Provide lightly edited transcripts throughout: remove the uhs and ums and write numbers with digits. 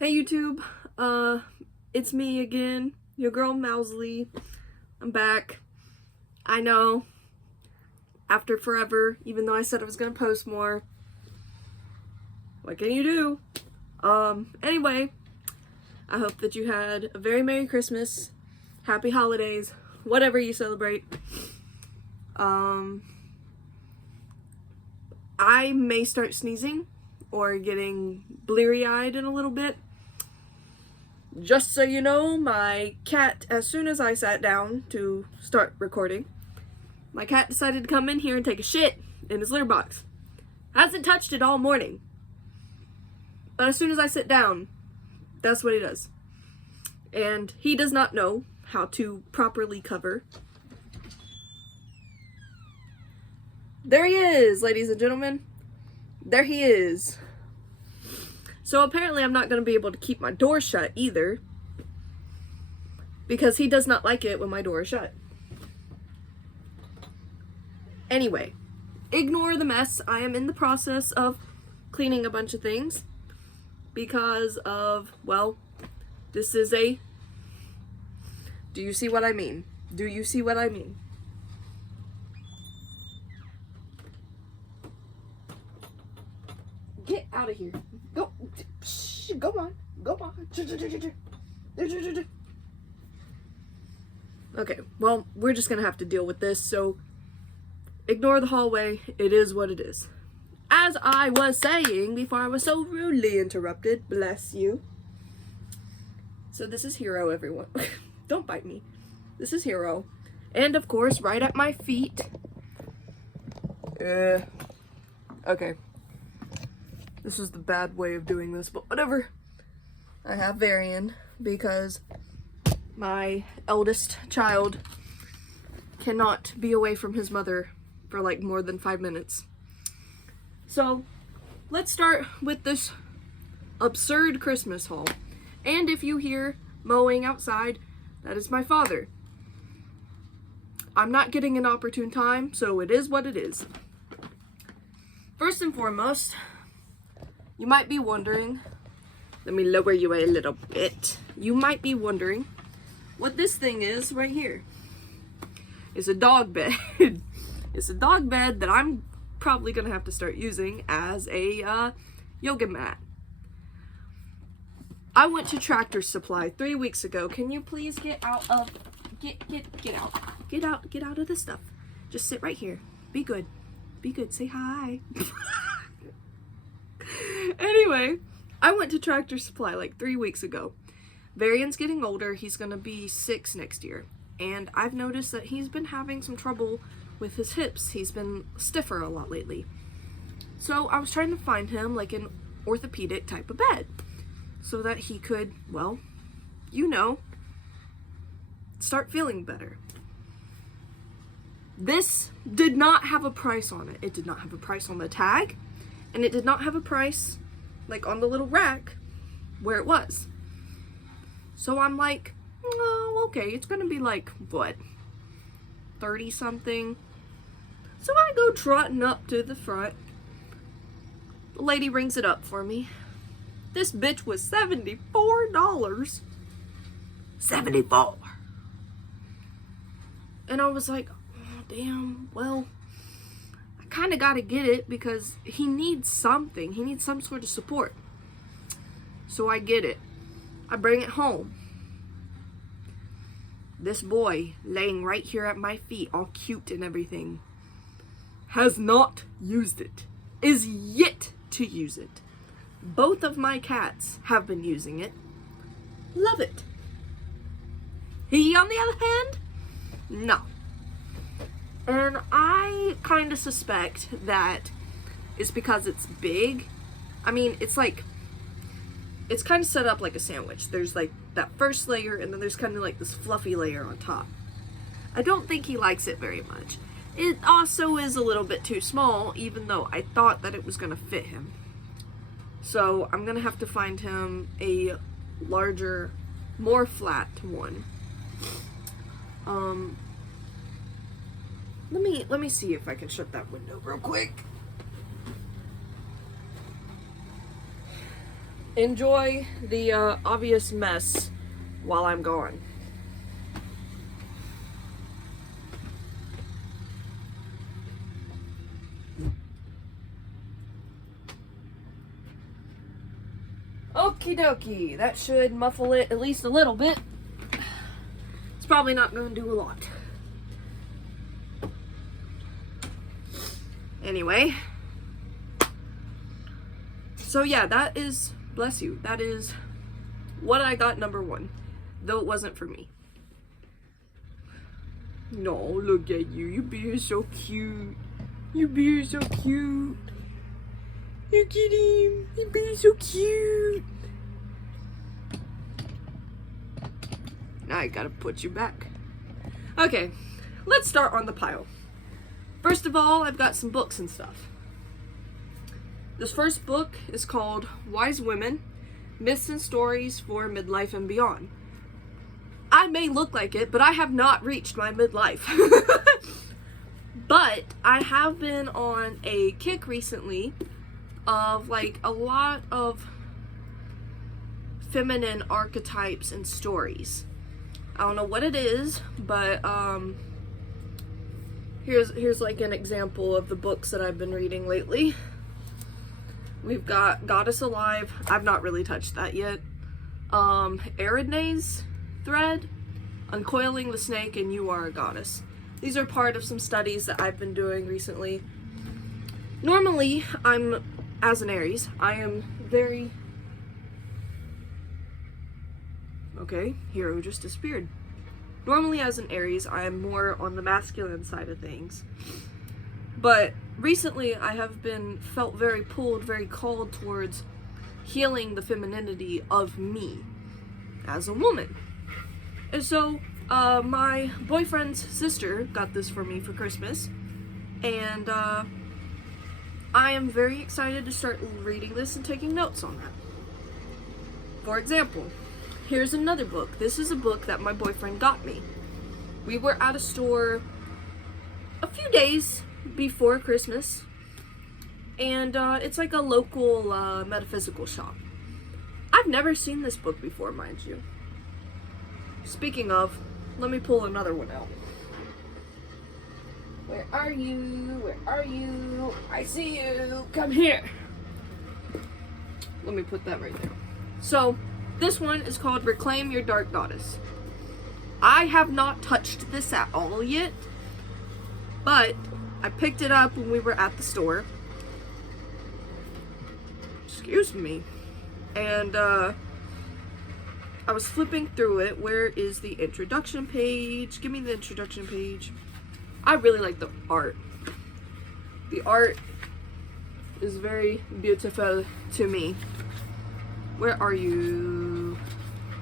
Hey YouTube, it's me again, your girl Mousley. I'm back. I know, after forever, even though I said I was gonna post more. What can you do? Anyway, I hope that you had a very Merry Christmas, Happy Holidays, whatever you celebrate. I may start sneezing or getting bleary-eyed in a little bit. Just so you know, my cat, as soon as I sat down to start recording, my cat decided to come in here and take a shit in his litter box. Hasn't touched it all morning. But as soon as I sit down, that's what he does. And he does not know how to properly cover. There he is, ladies and gentlemen. There he is. So apparently I'm not going to be able to keep my door shut either, because he does not like it when my door is shut. Anyway, ignore the mess. I am in the process of cleaning a bunch of things because of, well, this is a... Do you see what I mean? Do you see what I mean? Get out of here. Go. Go on. Go on. Okay, well, we're just gonna have to deal with this, so ignore the hallway. It is what it is. As I was saying before I was so rudely interrupted, bless you. So this is Hero, everyone. Don't bite me. This is Hero. And of course, right at my feet. Okay. This is the bad way of doing this, but whatever. I have Varian because my eldest child cannot be away from his mother for like more than 5 minutes. So let's start with this absurd Christmas haul. And if you hear mowing outside, that is my father. I'm not getting an opportune time, so it is what it is. First and foremost, you might be wondering, let me lower you a little bit. You might be wondering what this thing is right here. It's a dog bed. It's a dog bed that I'm probably gonna have to start using as a yoga mat. I went to Tractor Supply 3 weeks ago. Can you please get out of, get out of this stuff. Just sit right here. Be good. Be good. Say hi. Anyway, I went to Tractor Supply like 3 weeks ago. Varian's getting older. He's gonna be 6 next year. And I've noticed that he's been having some trouble with his hips. He's been stiffer a lot lately. So I was trying to find him like an orthopedic type of bed so that he could, well, you know, start feeling better. This did not have a price on it. It did not have a price on the tag. And it did not have a price, like, on the little rack where it was. So I'm like, oh, okay, it's gonna be like, what, 30 something? So I go trotting up to the front. The lady rings it up for me. This bitch was $74. 74. And I was like, oh, damn, well, kind of got to get it because he needs something. He needs some sort of support. So I get it. I bring it home. This boy laying right here at my feet, all cute and everything, has not used it. Is yet to use it. Both of my cats have been using it. Love it. He, on the other hand, no. And I kind of suspect that it's because it's big. I mean, it's like, it's kind of set up like a sandwich. There's like that first layer, and then there's kind of like this fluffy layer on top. I don't think he likes it very much. It also is a little bit too small, even though I thought that it was going to fit him. So I'm going to have to find him a larger, more flat one. Let me see if I can shut that window real quick. enjoy the obvious mess while I'm gone. Okie dokie, that should muffle it at least a little bit. It's probably not going to do a lot. Anyway, so yeah, that is, bless you, that is what I got number 1, though it wasn't for me. No, look at you, you're being so cute. You're being so cute. Look at him, he's being so cute. Now I gotta put you back. Okay, let's start on the pile. First of all, I've got some books and stuff. This first book is called Wise Women, Myths and Stories for Midlife and Beyond. I may look like it, but I have not reached my midlife. But I have been on a kick recently of like a lot of feminine archetypes and stories. I don't know what it is, but here's like an example of the books that I've been reading lately. We've got Goddess Alive. I've not really touched that yet. Ariadne's Thread, Uncoiling the Snake, and You Are a Goddess. These are part of some studies that I've been doing recently. Normally, as an Aries, I am very... Okay, hero just disappeared. Normally, as an Aries, I am more on the masculine side of things. But recently, I have felt very pulled, very called towards healing the femininity of me as a woman. And so, my boyfriend's sister got this for me for Christmas, and I am very excited to start reading this and taking notes on that. For example, here's another book. This is a book that my boyfriend got me. We were at a store a few days before Christmas, and it's like a local metaphysical shop. I've never seen this book before, mind you. Speaking of, let me pull another one out. Where are you? Where are you? I see you. Come here. Let me put that right there. So, this one is called Reclaim Your Dark Goddess. I have not touched this at all yet, but I picked it up when we were at the store. Excuse me. And, I was flipping through it. Where is the introduction page? Give me the introduction page. I really like the art. The art is very beautiful to me. Where are you?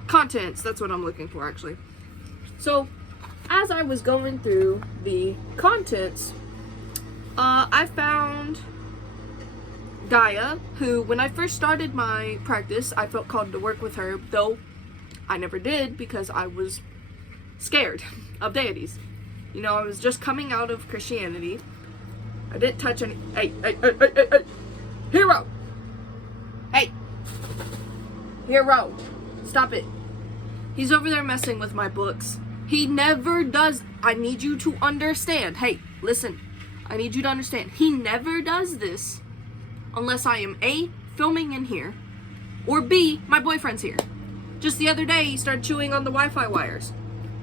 Contents, that's what I'm looking for, actually. So, as I was going through the contents, I found Gaia, who, when I first started my practice, I felt called to work with her, though I never did because I was scared of deities. You know, I was just coming out of Christianity. I didn't touch any... Hey! Hero! Hey! Hero! Stop it. He's over there messing with my books. He never does... I need you to understand. Hey, listen. I need you to understand. He never does this unless I am A, filming in here, or B, my boyfriend's here. Just the other day, he started chewing on the Wi-Fi wires.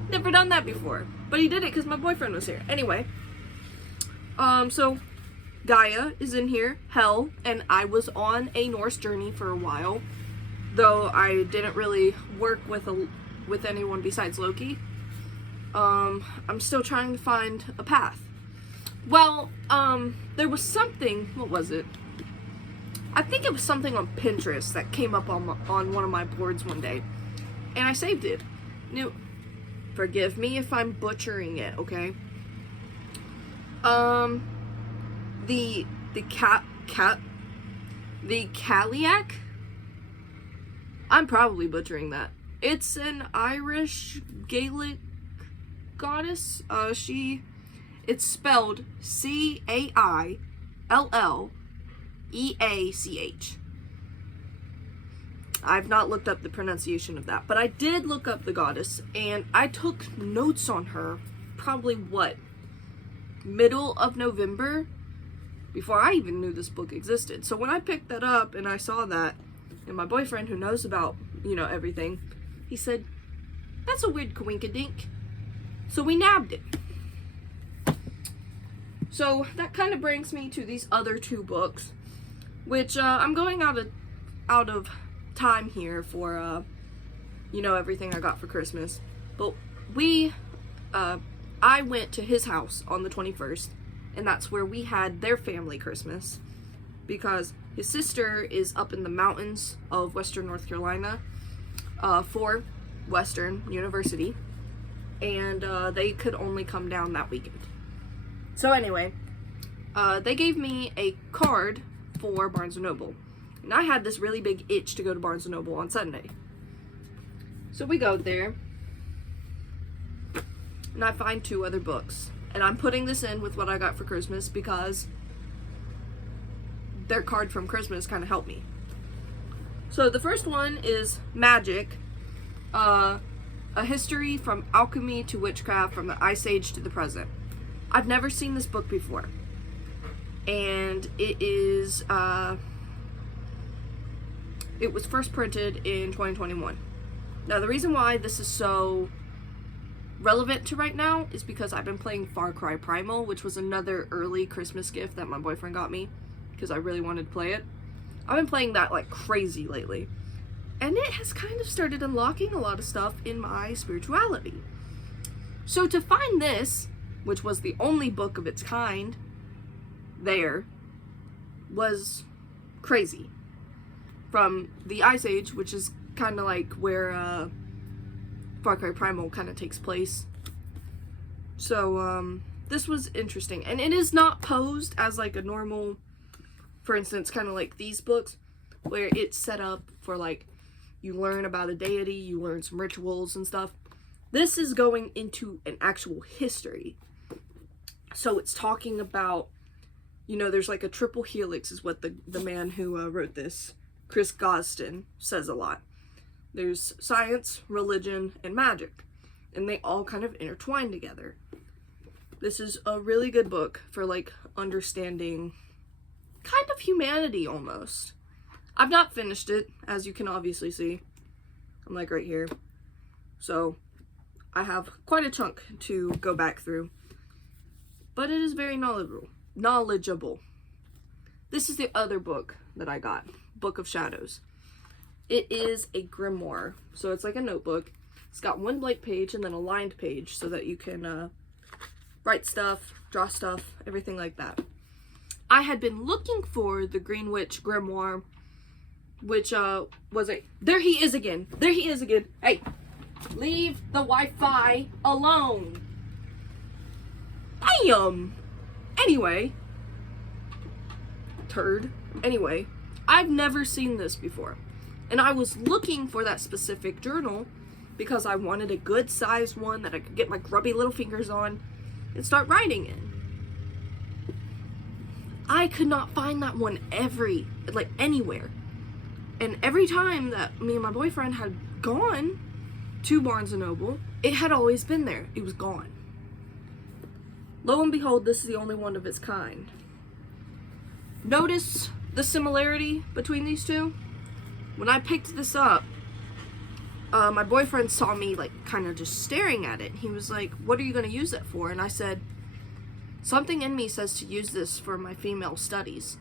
Never done that before. But he did it because my boyfriend was here. Anyway. So, Gaia is in here. Hell. And I was on a Norse journey for a while. Though I didn't really work with anyone besides Loki. I'm still trying to find a path. Well, there was something... What was it? I think it was something on Pinterest that came up on one of my boards one day. And I saved it. Now, forgive me if I'm butchering it, okay? The Caliac? I'm probably butchering that. It's an Irish Gaelic goddess. It's spelled Cailleach. I've not looked up the pronunciation of that, but I did look up the goddess, and I took notes on her probably, middle of November, before I even knew this book existed. So when I picked that up and I saw that, and my boyfriend, who knows about, everything, he said, "That's a weird coinkadink." So we nabbed it. So that kind of brings me to these other two books, which I'm going out of time here for everything I got for Christmas. But I went to his house on the 21st, and that's where we had their family Christmas, because his sister is up in the mountains of Western North Carolina for Western University, and they could only come down that weekend. So anyway, they gave me a card for Barnes & Noble, and I had this really big itch to go to Barnes & Noble on Sunday. So we go there, and I find two other books, and I'm putting this in with what I got for Christmas because their card from Christmas kind of helped me. So the first one is Magic, a history from alchemy to witchcraft from the Ice Age to the present. I've never seen this book before, and it was first printed in 2021. Now, the reason why this is so relevant to right now is because I've been playing Far Cry Primal, which was another early Christmas gift that my boyfriend got me because I really wanted to play it. I've been playing that like crazy lately, and it has kind of started unlocking a lot of stuff in my spirituality. So to find this, which was the only book of its kind there, was crazy. From the Ice Age, which is kind of like where Far Cry Primal kind of takes place. So this was interesting, and it is not posed as like a normal, for instance, kind of like these books, where it's set up for like, you learn about a deity, you learn some rituals and stuff. This is going into an actual history. So it's talking about, there's like a triple helix is what the man who wrote this, Chris Gosden, says a lot. There's science, religion, and magic, and they all kind of intertwine together. This is a really good book for like understanding kind of humanity almost. I've not finished it, as you can obviously see. I'm like right here. So I have quite a chunk to go back through. But it is very knowledgeable. This is the other book that I got, Book of Shadows. It is a grimoire, so it's like a notebook. It's got one blank page and then a lined page so that you can write stuff, draw stuff, everything like that. I had been looking for the Green Witch grimoire, which was a... There he is again. There he is again. Hey, leave the Wi-Fi alone. Anyway, I've never seen this before, and I was looking for that specific journal because I wanted a good sized one that I could get my grubby little fingers on and start writing in. I could not find that one anywhere, and every time that me and my boyfriend had gone to Barnes & Noble, it had always been there. It was gone. Lo and behold, this is the only one of its kind. Notice the similarity between these two? When I picked this up, my boyfriend saw me like kind of just staring at it. He was like, "What are you going to use it for?" And I said, something in me says to use this for my female studies.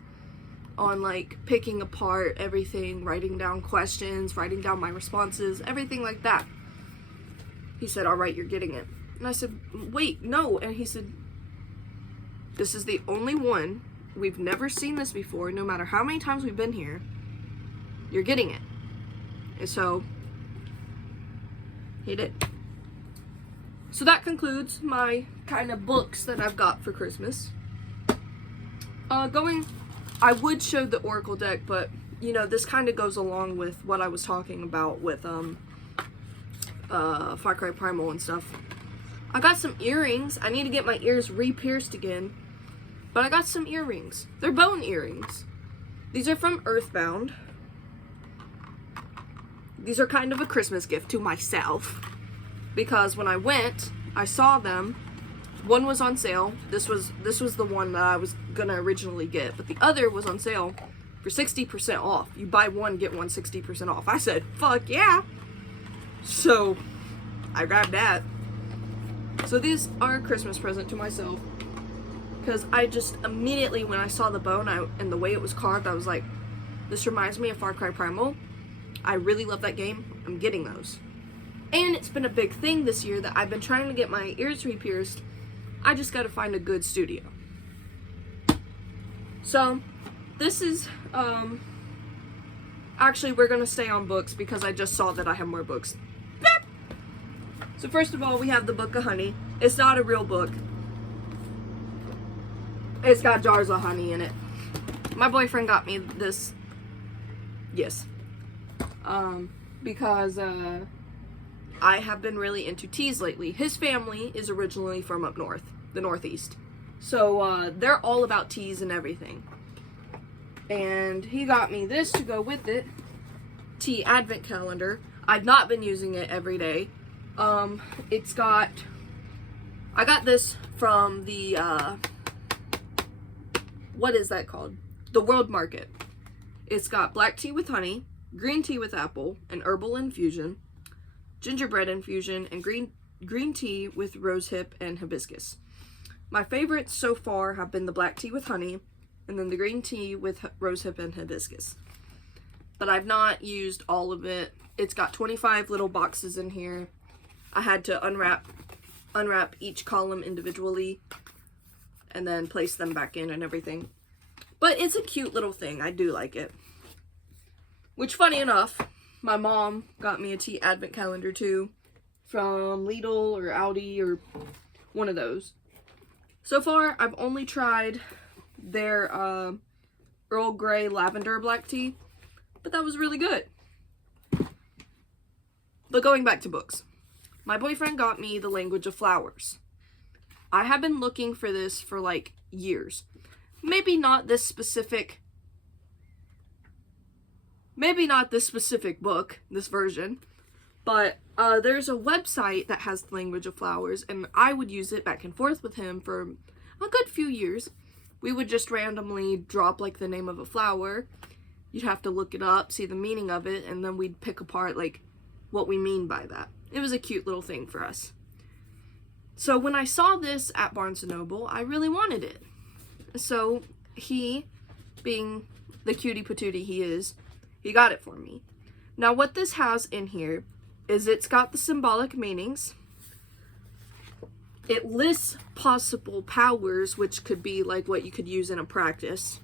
On like picking apart everything, writing down questions, writing down my responses, everything like that. He said, "All right, you're getting it." And I said, "Wait, no." And he said, "This is the only one. We've never seen this before. No matter how many times we've been here, you're getting it." And so he did. So that concludes my kind of books that I've got for Christmas. I would show the Oracle deck, but this kind of goes along with what I was talking about with Far Cry Primal and stuff. I got some earrings. I need to get my ears re-pierced again. But I got some earrings. They're bone earrings. These are from Earthbound. these are kind of a Christmas gift to myself, because when I went, I saw them. One was on sale. This was the one that I was gonna originally get, but the other was on sale for 60% off. You buy one, get one 60% off. I said, fuck yeah. So I grabbed that. So these are a Christmas present to myself, because I just immediately, when I saw the bone and the way it was carved, I was like, this reminds me of Far Cry Primal. I really love that game. I'm getting those. And it's been a big thing this year that I've been trying to get my ears re-pierced. I just gotta find a good studio. So this is, actually we're gonna stay on books because I just saw that I have more books. Beep! So first of all, we have the Book of Honey. It's not a real book. It's got jars of honey in it. My boyfriend got me this, yes, because I have been really into teas lately. His family is originally from up north, the Northeast. So they're all about teas and everything. And he got me this to go with it. Tea advent calendar. I've not been using it every day. It's got, I got this from the, what is that called? The World Market. It's got black tea with honey, green tea with apple, an herbal infusion, gingerbread infusion, and green tea with rosehip and hibiscus. My favorites so far have been the black tea with honey, and then the green tea with rosehip and hibiscus. But I've not used all of it. It's got 25 little boxes in here. I had to unwrap each column individually and then place them back in and everything. But it's a cute little thing. I do like it. Which, funny enough, my mom got me a tea advent calendar too, from Lidl or Aldi or one of those. So far, I've only tried their Earl Grey lavender black tea, but that was really good. But going back to books, my boyfriend got me The Language of Flowers. I have been looking for this for like years. Maybe not this specific book, this version, but there's a website that has The Language of Flowers, and I would use it back and forth with him for a good few years. We would just randomly drop like the name of a flower. You'd have to look it up, see the meaning of it, and then we'd pick apart like what we mean by that. It was a cute little thing for us. So when I saw this at Barnes & Noble, I really wanted it. So he, being the cutie patootie he is, he got it for me. Now what this has in here is it's got the symbolic meanings. It lists possible powers, which could be like what you could use in a practice.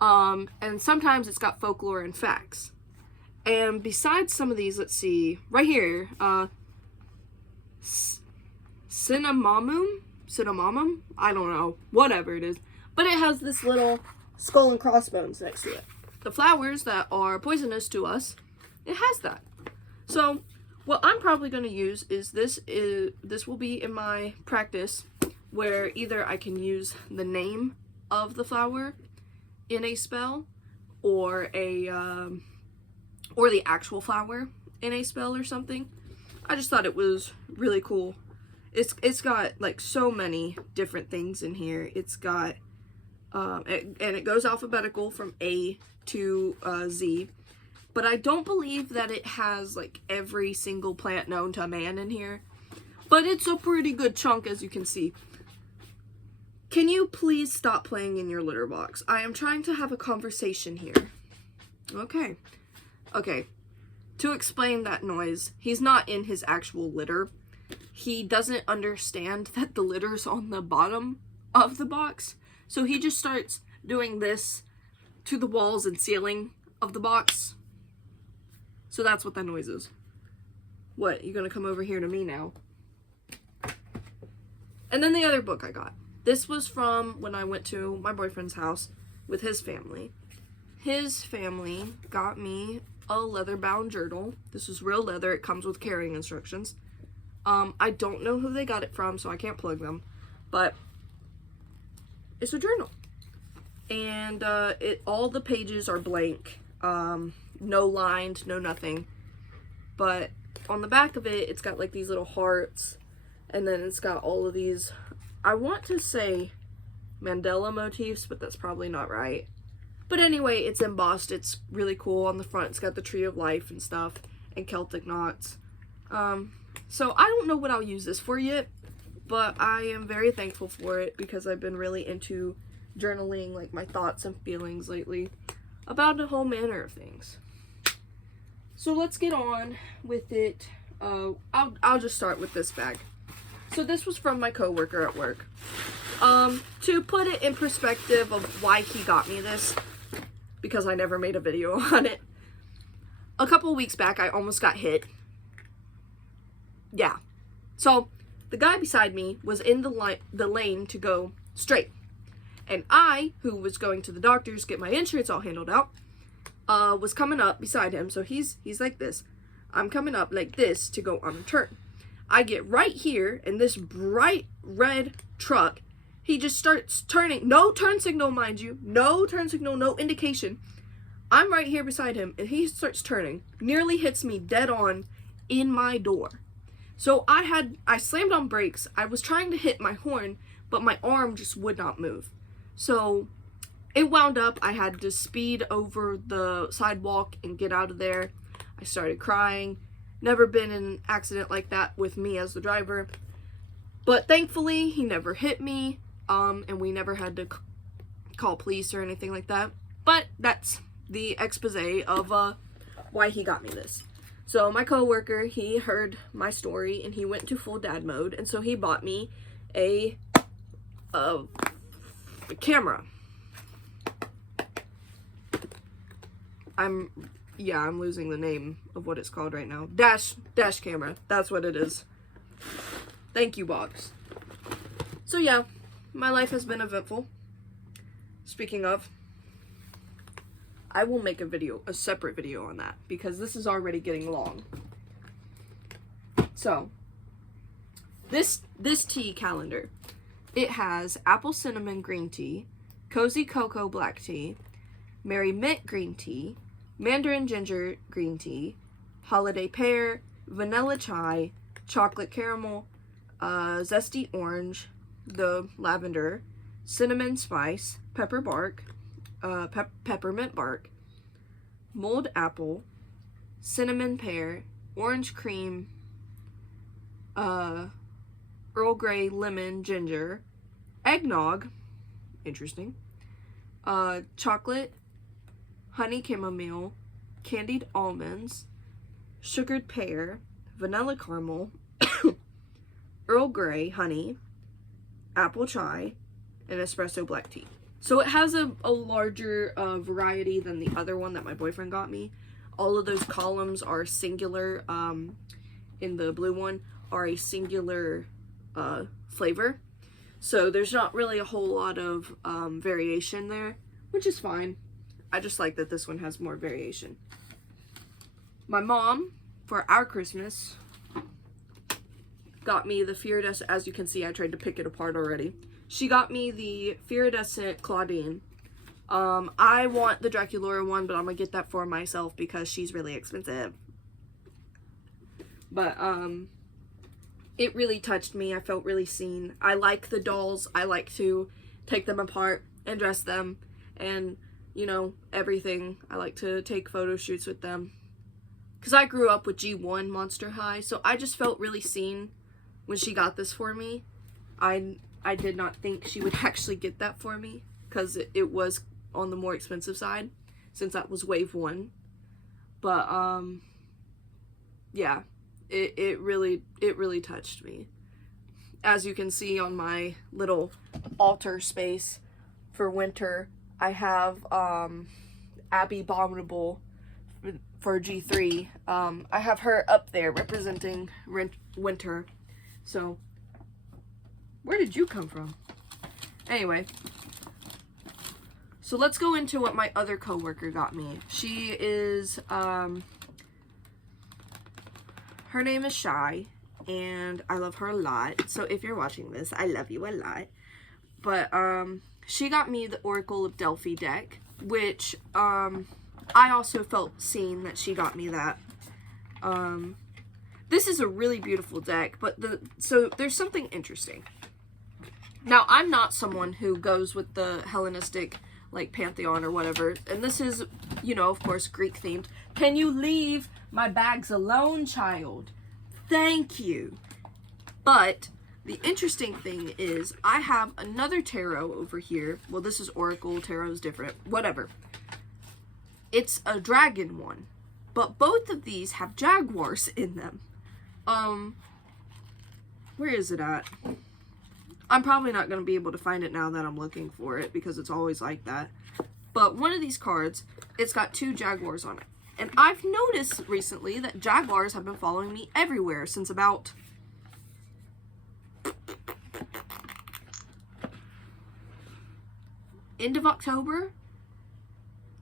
And sometimes it's got folklore and facts. And besides some of these, let's see, right here, cinnamomum, I don't know, whatever it is. But it has this little skull and crossbones next to it. The flowers that are poisonous to us, it has that. So what I'm probably going to use is this will be in my practice, where either I can use the name of the flower in a spell, or the actual flower in a spell or something. I just thought it was really cool. It's got like so many different things in here. It's got and it goes alphabetical from A to Z, but I don't believe that it has like every single plant known to man in here, but it's a pretty good chunk, as you can see. Can you please stop playing in your litter box? I am trying to have a conversation here. Okay. To explain that noise, he's not in his actual litter. He doesn't understand that the litter's on the bottom of the box. So he just starts doing this to the walls and ceiling of the box. So that's what that noise is. What, you gonna come over here to me now? And then the other book I got. This was from when I went to my boyfriend's house with his family. His family got me a leather-bound journal. This is real leather. It comes with carrying instructions. I don't know who they got it from, so I can't plug them. But it's a journal. And all the pages are blank. No lined, no nothing. but on the back of it, it's got like these little hearts, and then it's got all of these, I want to say Mandela motifs, but that's probably not right. But anyway, it's embossed. It's really cool. On the front, it's got the tree of life and stuff, and Celtic knots. So I don't know what I'll use this for yet, but I am very thankful for it because I've been really into journaling like my thoughts and feelings lately about a whole manner of things. So let's get on with it. I'll just start with this bag. So this was from my coworker at work. To put it in perspective of why he got me this, because I never made a video on it. A couple weeks back, I almost got hit. Yeah. So the guy beside me was in the lane to go straight. And I, who was going to the doctor's, get my insurance all handled out, was coming up beside him. So he's like this. I'm coming up like this to go on a turn. I get right here, and this bright red truck, he just starts turning. No turn signal, mind you. No turn signal, no indication. I'm right here beside him, and he starts turning. Nearly hits me dead on in my door. So I slammed on brakes. I was trying to hit my horn, but my arm just would not move. So it wound up, I had to speed over the sidewalk and get out of there. I started crying. Never been in an accident like that with me as the driver. But thankfully, he never hit me, and we never had to call police or anything like that. But that's the expose of why he got me this. So my coworker, he heard my story and he went to full dad mode, and so he bought me a camera. I'm losing the name of what it's called right now. Dash camera. That's what it is. Thank you, Boggs. So yeah, my life has been eventful. Speaking of, I will make a separate video on that, because this is already getting long. So, this tea calendar, it has apple cinnamon green tea, cozy cocoa black tea, Merry Mint green tea, mandarin ginger green tea, holiday pear, vanilla chai, chocolate caramel, zesty orange, the lavender, cinnamon spice, pepper bark, peppermint bark, mulled apple, cinnamon pear, orange cream, Earl Grey lemon ginger, eggnog, interesting, chocolate, honey chamomile, candied almonds, sugared pear, vanilla caramel, Earl Grey honey, apple chai, and espresso black tea. So it has a larger variety than the other one that my boyfriend got me. All of those columns are singular, in the blue one, are a singular flavor. So there's not really a whole lot of variation there, which is fine. I just like that this one has more variation. My mom, for our Christmas, got me the Iridescent. As you can see, I tried to pick it apart already. She got me the Iridescent Claudine. I want the Draculaura one, but I'm gonna get that for myself because she's really expensive. But, it really touched me. I felt really seen. I like the dolls. I like to take them apart and dress them and, you know, everything. I like to take photo shoots with them. Because I grew up with G1 Monster High, so I just felt really seen when she got this for me. I did not think she would actually get that for me, because it was on the more expensive side, since that was wave 1. But, yeah, it really touched me. As you can see on my little altar space for winter, I have, Abby Abominable for G3. I have her up there representing winter. So, where did you come from? Anyway, so let's go into what my other coworker got me. She is, her name is Shy, and I love her a lot. So if you're watching this, I love you a lot. But, she got me the Oracle of Delphi deck, which, I also felt seen that she got me that. This is a really beautiful deck, but so there's something interesting. Now, I'm not someone who goes with the Hellenistic, like, pantheon or whatever, and this is, you know, of course, Greek themed. Can you leave my bags alone, child? Thank you. But the interesting thing is I have another tarot over here. Well, this is Oracle, tarot is different, whatever. It's a dragon one, but both of these have jaguars in them. Where is it at? I'm probably not going to be able to find it now that I'm looking for it, because it's always like that. But one of these cards, it's got 2 jaguars on it. And I've noticed recently that jaguars have been following me everywhere since about end of October,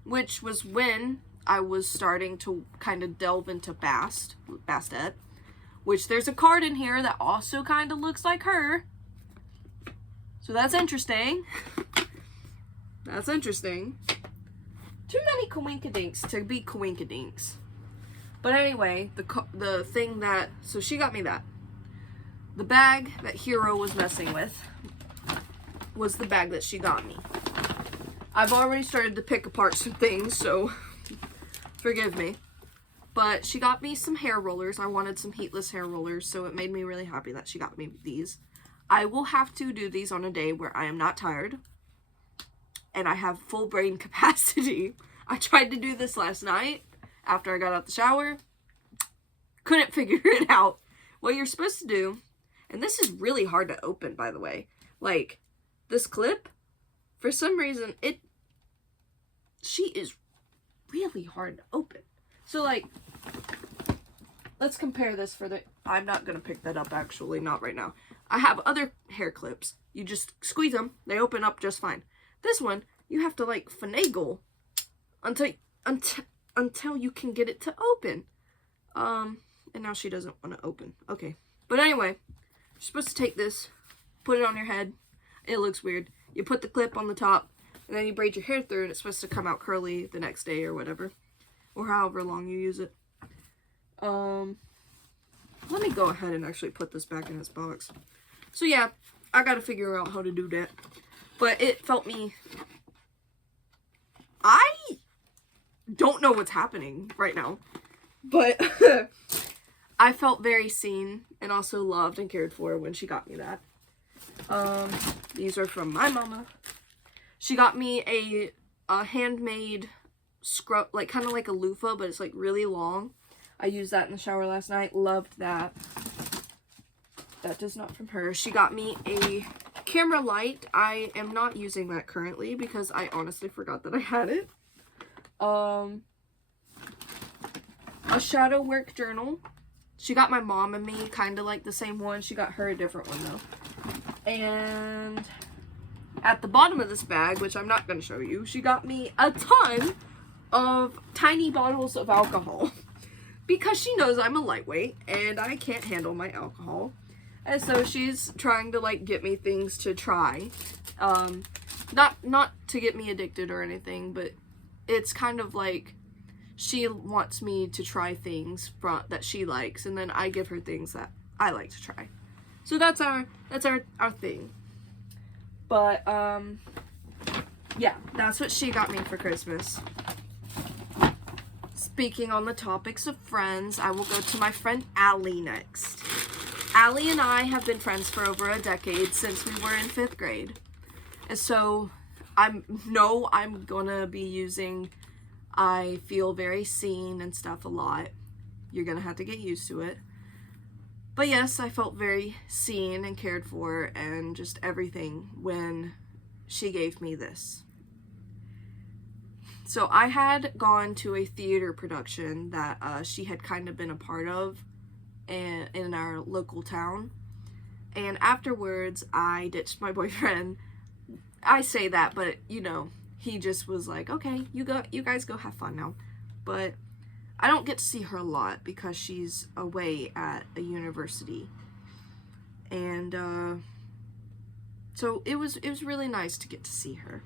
which was when I was starting to kind of delve into Bastet, which there's a card in here that also kind of looks like her. So that's interesting. That's interesting. Too many coinkydinks to be coinkydinks. But anyway, the thing that, so she got me that. The bag that Hero was messing with was the bag that she got me. I've already started to pick apart some things, so forgive me. But she got me some hair rollers. I wanted some heatless hair rollers, so it made me really happy that she got me these. I will have to do these on a day where I am not tired and I have full brain capacity. I tried to do this last night after I got out the shower. Couldn't figure it out. What you're supposed to do, and this is really hard to open, by the way. Like, this clip, for some reason, she is really hard to open. So, like, let's compare this I'm not going to pick that up, actually, not right now. I have other hair clips. You just squeeze them, they open up just fine. This one, you have to, like, finagle until you can get it to open. And now she doesn't want to open. Okay. But anyway, you're supposed to take this, put it on your head. It looks weird. You put the clip on the top, and then you braid your hair through, and it's supposed to come out curly the next day or whatever. Or however long you use it. Let me go ahead and actually put this back in its box. So yeah, I gotta figure out how to do that. But it felt me... I don't know what's happening right now. But I felt very seen and also loved and cared for when she got me that. These are from my mama. She got me a handmade scrub, like kind of like a loofah, but it's like really long. I used that in the shower last night. Loved that. That is not from her. She got me a camera light. I am not using that currently because I honestly forgot that I had it. A shadow work journal. She got my mom and me kind of like the same one. She got her a different one though. And at the bottom of this bag, which I'm not going to show you, she got me a ton of tiny bottles of alcohol. Because she knows I'm a lightweight and I can't handle my alcohol. And so she's trying to like get me things to try. Not to get me addicted or anything, but it's kind of like she wants me to try things that she likes, and then I give her things that I like to try. So that's our thing. But yeah, that's what she got me for Christmas. Speaking on the topics of friends, I will go to my friend Allie next. Allie and I have been friends for over a decade, since we were in 5th grade. And so I'm gonna be using I feel very seen and stuff a lot. You're gonna have to get used to it. But yes, I felt very seen and cared for and just everything when she gave me this. So I had gone to a theater production that she had kind of been a part of in our local town. And afterwards, I ditched my boyfriend. I say that, but you know, he just was like, okay, you guys go have fun now. But I don't get to see her a lot because she's away at a university. And so it was really nice to get to see her.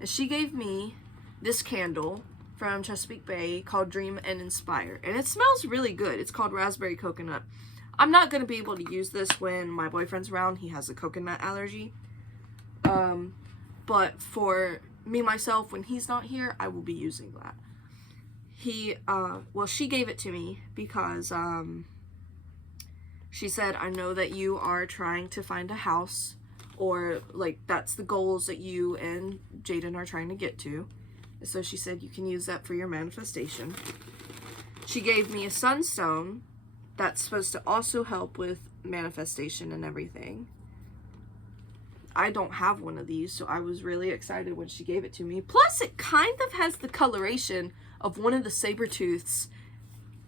And she gave me this candle from Chesapeake Bay called Dream and Inspire. And it smells really good. It's called Raspberry Coconut. I'm not going to be able to use this when my boyfriend's around. He has a coconut allergy. But for me, myself, when he's not here, I will be using that. She gave it to me because, she said, I know that you are trying to find a house, or, like, that's the goals that you and Jaden are trying to get to. So she said you can use that for your manifestation. She gave me a sunstone that's supposed to also help with manifestation and everything. I don't have one of these, so I was really excited when she gave it to me. Plus, it kind of has the coloration of one of the Sabertooths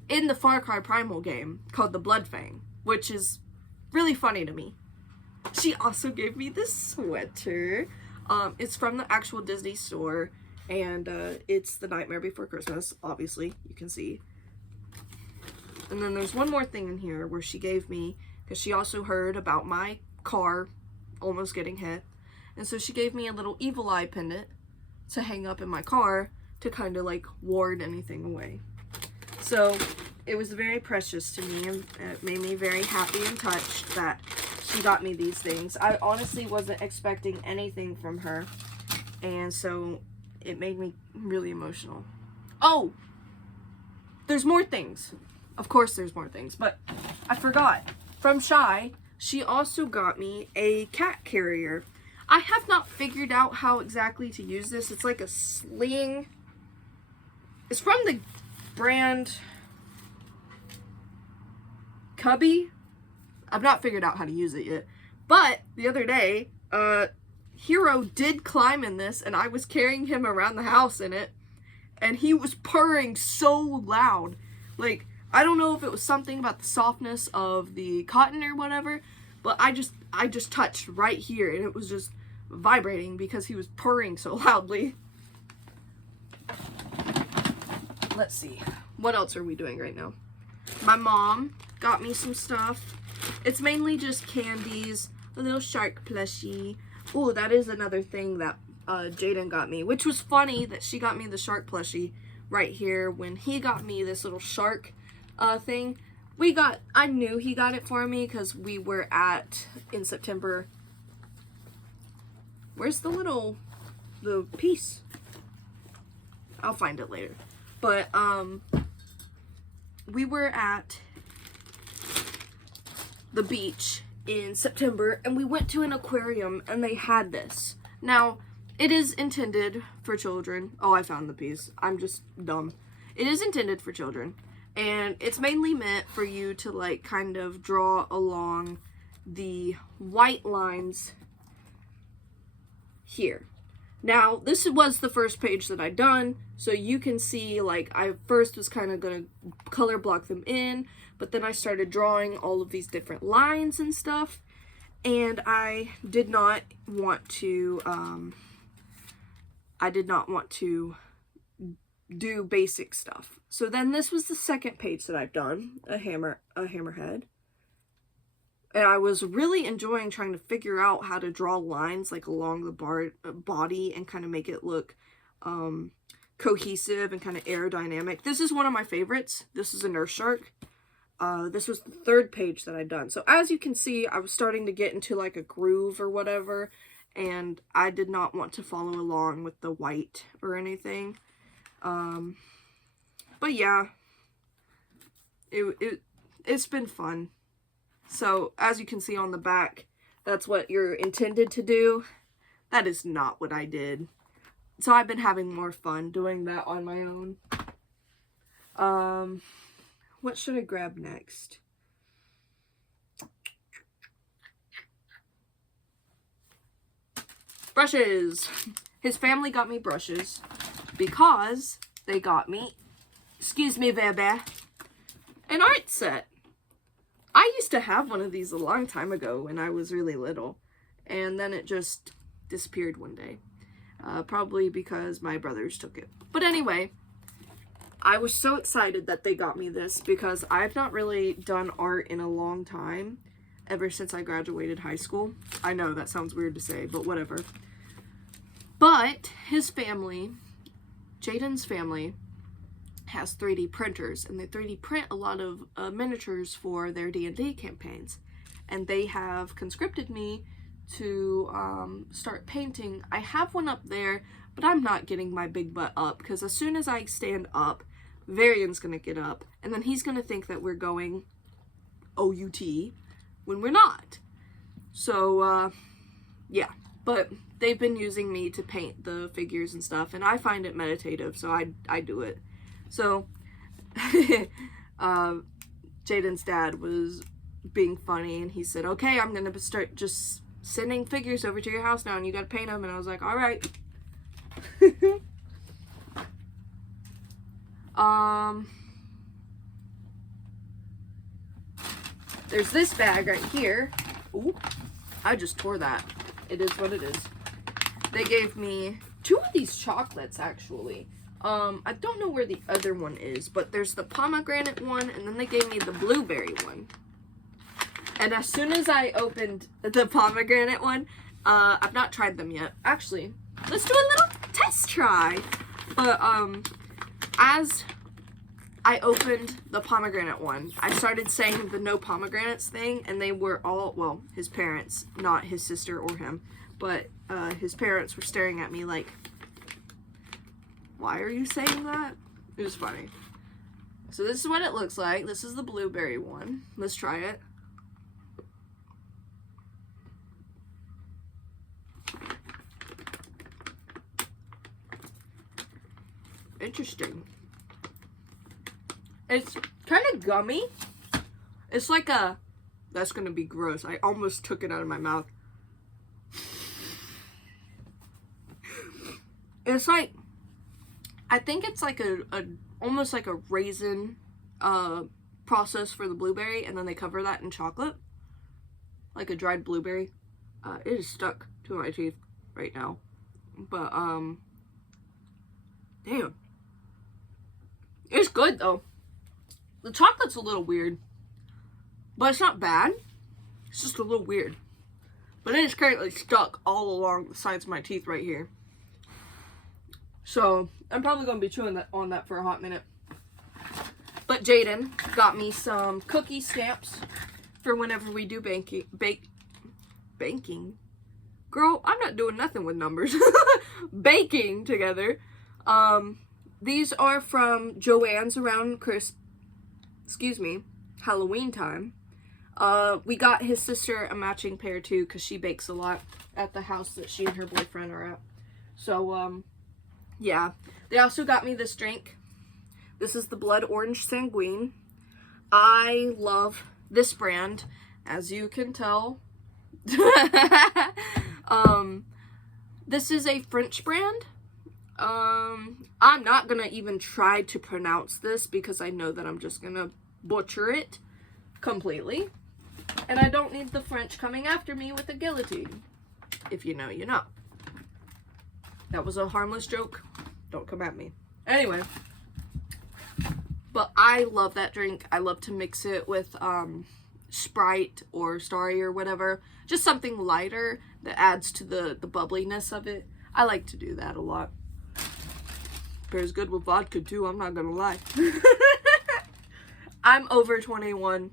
in the Far Cry Primal game called the Bloodfang, which is really funny to me. She also gave me this sweater. It's from the actual Disney store, and it's The Nightmare Before Christmas, obviously, you can see. And then there's one more thing in here where she gave me, because she also heard about my car almost getting hit, and so she gave me a little evil eye pendant to hang up in my car to kind of like ward anything away. So it was very precious to me, and it made me very happy and touched that she got me these things. I honestly wasn't expecting anything from her, and so it made me really emotional. Oh, there's more things. Of course there's more things, but I forgot. From Shy, she also got me a cat carrier. I have not figured out how exactly to use this. It's like a sling. It's from the brand Cubby. I've not figured out how to use it yet. But the other day, Hero did climb in this, and I was carrying him around the house in it, and he was purring so loud. Like, I don't know if it was something about the softness of the cotton or whatever, but I just touched right here, and it was just vibrating because he was purring so loudly. Let's see. What else are we doing right now? My mom got me some stuff. It's mainly just candies, a little shark plushie. Oh, that is another thing that Jaden got me, which was funny that she got me the shark plushie right here when he got me this little shark thing. I knew he got it for me because we were in September. Where's the piece? I'll find it later. But, we were at the beach in September, and we went to an aquarium, and they had this. Now, it is intended for children. Oh, I found the piece. I'm just dumb. It is intended for children, and it's mainly meant for you to, like, kind of draw along the white lines here. Now, this was the first page that I'd done, so you can see, like, I first was kind of going to color block them in, but then I started drawing all of these different lines and stuff, and I did not want to do basic stuff. So then this was the second page that I've done, a hammerhead. And I was really enjoying trying to figure out how to draw lines like along the body and kind of make it look cohesive and kind of aerodynamic. This is one of my favorites. This is a nurse shark. This was the third page that I'd done. So as you can see, I was starting to get into like a groove or whatever, and I did not want to follow along with the white or anything. But yeah, it's been fun. So, as you can see on the back, that's what you're intended to do. That is not what I did. So, I've been having more fun doing that on my own. What should I grab next? Brushes! His family got me brushes because they got me, excuse me, baby, an art set. I used to have one of these a long time ago when I was really little, and then it just disappeared one day. Probably because my brothers took it. But anyway, I was so excited that they got me this because I've not really done art in a long time, ever since I graduated high school. I know that sounds weird to say, but whatever. But his family, Jaden's family, has 3D printers, and they 3D print a lot of miniatures for their D&D campaigns. And they have conscripted me to start painting. I have one up there, but I'm not getting my big butt up, because as soon as I stand up, Varian's gonna get up, and then he's gonna think that we're going OUT when we're not. So, yeah. But they've been using me to paint the figures and stuff, and I find it meditative, so I do it. So, Jaden's dad was being funny, and he said, okay, I'm gonna start just sending figures over to your house now, and you gotta paint them. And I was like, all right. There's this bag right here. Ooh, I just tore that. It is what it is. They gave me 2 of these chocolates, actually. I don't know where the other one is, but there's the pomegranate one, and then they gave me the blueberry one. And as soon as I opened the pomegranate one, I've not tried them yet. Actually, let's do a little test try. But, as I opened the pomegranate one, I started saying the no pomegranates thing, and they were all, well, his parents, not his sister or him, but his parents were staring at me like, why are you saying that? It was funny. So this is what it looks like. This is the blueberry one. Let's try it. Interesting. It's kind of gummy. It's like a... That's gonna be gross. I almost took it out of my mouth. It's like... I think it's like a almost like a raisin process for the blueberry, and then they cover that in chocolate. Like a dried blueberry. It is stuck to my teeth right now. But, damn. It's good, though. The chocolate's a little weird. But it's not bad. It's just a little weird. But it is currently stuck all along the sides of my teeth right here. So, I'm probably going to be chewing on that for a hot minute. But Jaden got me some cookie stamps for whenever we do banking. Girl, I'm not doing nothing with numbers. Baking together. These are from Joann's around Halloween time. We got his sister a matching pair too, because she bakes a lot at the house that she and her boyfriend are at. So, yeah. They also got me this drink. This is the Blood Orange Sanguine. I love this brand, as you can tell. This is a French brand. I'm not gonna even try to pronounce this because I know that I'm just gonna butcher it completely. And I don't need the French coming after me with a guillotine. If you know, you know. That was a harmless joke. Don't come at me. Anyway. But I love that drink. I love to mix it with Sprite or Starry or whatever. Just something lighter that adds to the bubbliness of it. I like to do that a lot. Pairs good with vodka too, I'm not gonna lie. I'm over 21,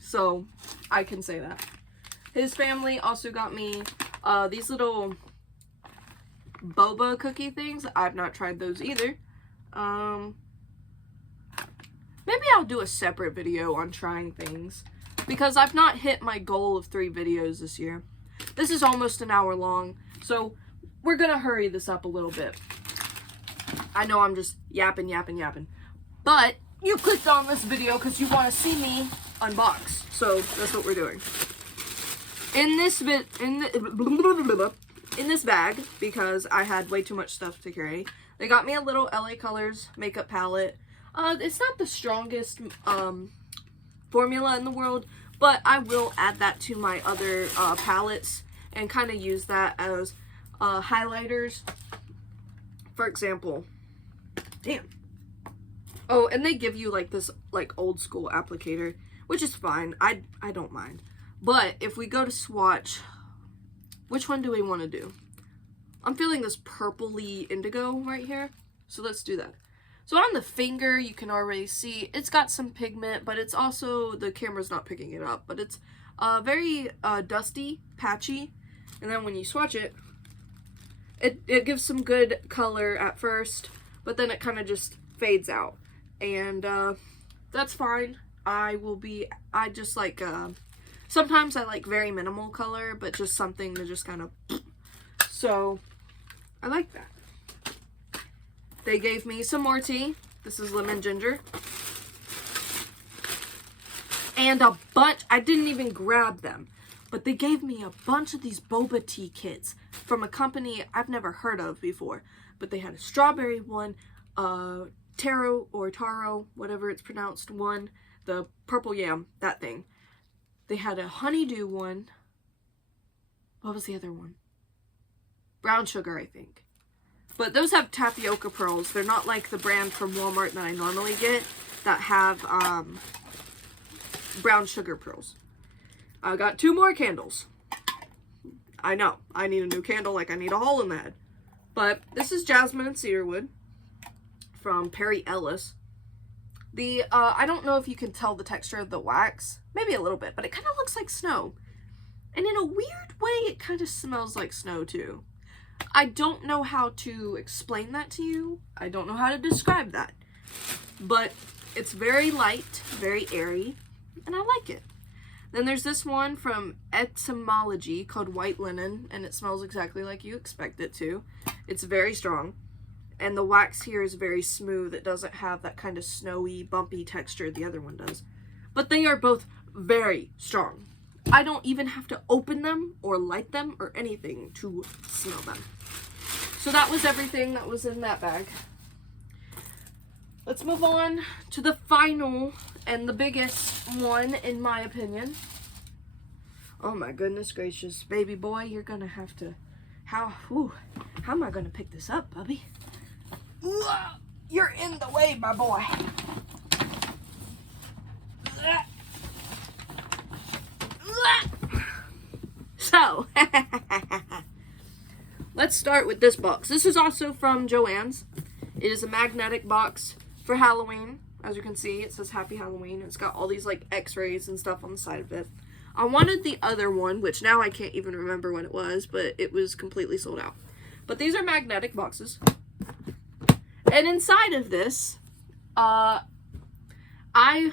so I can say that. His family also got me these little boba cookie things. I've not tried those either. Maybe I'll do a separate video on trying things, because I've not hit my goal of 3 videos this year. This is almost an hour long, so we're gonna hurry this up a little bit. I know I'm just yapping. But you clicked on this video because you want to see me unbox. So that's what we're doing. In this bag, because I had way too much stuff to carry, they got me a little LA Colors makeup palette. It's not the strongest formula in the world, but I will add that to my other palettes and kind of use that as highlighters. For example, damn. Oh, and they give you like this like old school applicator, which is fine. I don't mind. But if we go to swatch, which one do we want to do? I'm feeling this purpley indigo right here, so let's do that. So on the finger, you can already see it's got some pigment, but it's also, the camera's not picking it up, but it's very dusty, patchy. And then when you swatch it, it gives some good color at first, but then it kind of just fades out. And that's fine. I just like, sometimes I like very minimal color, but just something to just kind of, so I like that. They gave me some more tea. This is lemon ginger. And a bunch, I didn't even grab them, but they gave me a bunch of these boba tea kits from a company I've never heard of before. But they had a strawberry one, taro or taro, whatever it's pronounced, one, the purple yam, that thing. They had a honeydew one. What was the other one? Brown sugar, I think. But those have tapioca pearls. They're not like the brand from Walmart that I normally get that have brown sugar pearls. I got 2 more candles. I know, I need a new candle like I need a hole in the head. But this is jasmine and cedarwood from Perry Ellis. I don't know if you can tell the texture of the wax. Maybe a little bit, but it kind of looks like snow. And in a weird way, it kind of smells like snow too. I don't know how to explain that to you. I don't know how to describe that. But it's very light, very airy, and I like it. Then there's this one from Etymology called White Linen, and it smells exactly like you expect it to. It's very strong, and the wax here is very smooth. It doesn't have that kind of snowy, bumpy texture the other one does. But they are both very strong. I don't even have to open them or light them or anything to smell them. So that was everything that was in that bag. Let's move on to the final and the biggest one, in my opinion. Oh my goodness gracious. Baby boy, you're gonna have to... How am I gonna pick this up, Bubby? You're in the way, my boy. So, let's start with this box. This is also from Joann's. It is a magnetic box for Halloween. As you can see, it says Happy Halloween. It's got all these like x-rays and stuff on the side of it. I wanted the other one, which now I can't even remember what it was, but it was completely sold out. But these are magnetic boxes. And inside of this, I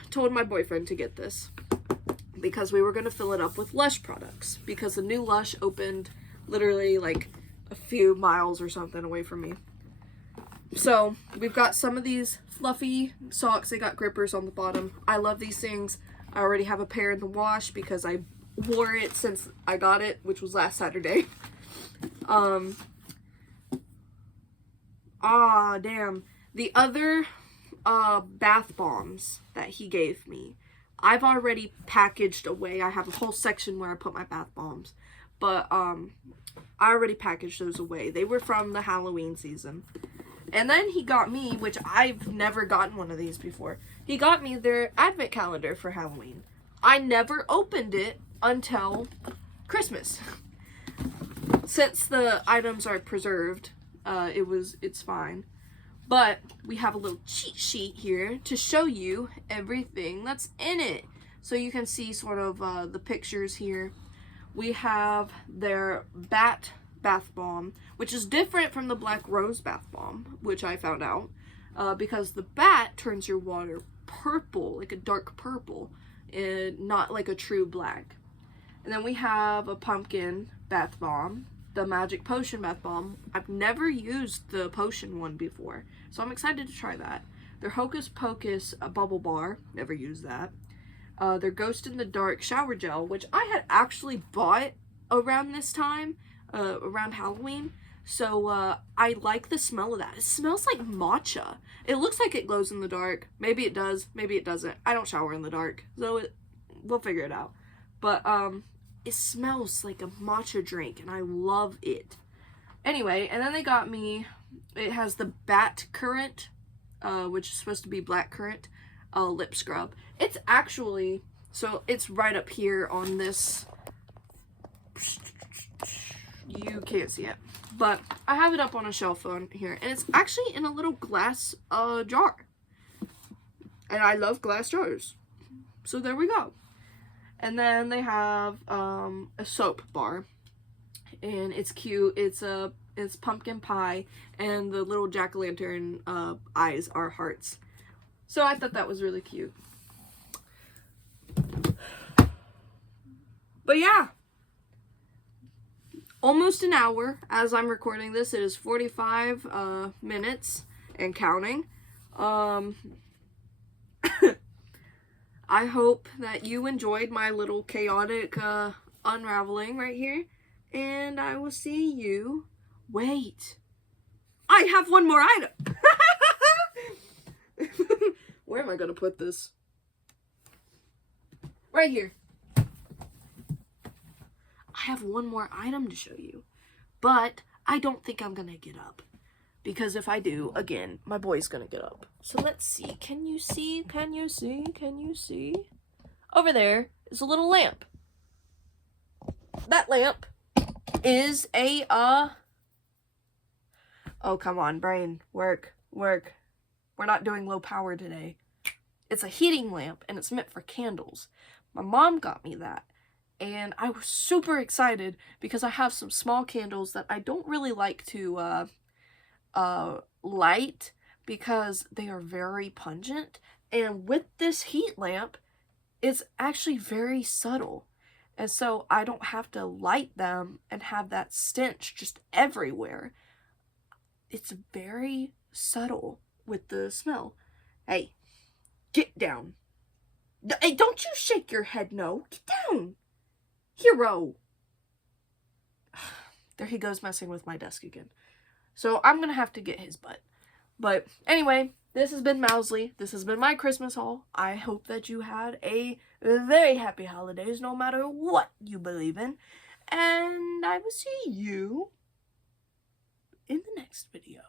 told my boyfriend to get this because we were going to fill it up with Lush products, because the new Lush opened literally like a few miles or something away from me. So we've got some of these fluffy socks. They got grippers on the bottom. I love these things. I already have a pair in the wash because I wore it since I got it, which was last Saturday. Damn. The other bath bombs that he gave me, I've already packaged away. I have a whole section where I put my bath bombs. But I already packaged those away. They were from the Halloween season. And then he got me, which I've never gotten one of these before, he got me their advent calendar for Halloween. I never opened it until Christmas. Since the items are preserved, it's fine. But we have a little cheat sheet here to show you everything that's in it. So you can see sort of the pictures here. We have their bat bath bomb, which is different from the black rose bath bomb, which I found out, because the bat turns your water purple, like a dark purple, and not like a true black. And then we have a pumpkin bath bomb, the magic potion bath bomb. I've never used the potion one before, so I'm excited to try that. Their Hocus Pocus bubble bar, never used that. Their Ghost in the Dark shower gel, which I had actually bought around this time, around Halloween. So I like the smell of that. It smells like matcha. It looks like it glows in the dark. Maybe it does, maybe it doesn't. I don't shower in the dark, so we'll figure it out. But it smells like a matcha drink, and I love it. Anyway, and then they got me, it has the Bat Currant, which is supposed to be black currant, lip scrub. It's actually, so it's right up here on this. You can't see it, but I have it up on a shelf on here, and it's actually in a little glass jar. And I love glass jars. So there we go. And then they have a soap bar, and it's cute. It's pumpkin pie, and the little jack-o'-lantern eyes are hearts. So I thought that was really cute. But yeah, almost an hour as I'm recording this. It is 45 minutes and counting. I hope that you enjoyed my little chaotic unraveling right here, and I will see you. Wait, I have one more item. Where am I gonna put this? Right here. I have one more item to show you, but I don't think I'm gonna get up, because if I do, again, my boy's gonna get up. So let's see. Can you see? Can you see? Can you see? Over there is a little lamp. That lamp is a oh, come on, brain. Work. We're not doing low power today. It's a heating lamp, and it's meant for candles. My mom got me that, and I was super excited because I have some small candles that I don't really like to light because they are very pungent. And with this heat lamp, it's actually very subtle. And so I don't have to light them and have that stench just everywhere. It's very subtle with the smell. Hey, get down. Hey, don't you shake your head, no. Get down. Hero. There he goes messing with my desk again. So I'm going to have to get his butt. But anyway, this has been Mousley. This has been my Christmas haul. I hope that you had a very happy holidays, no matter what you believe in. And I will see you in the next video.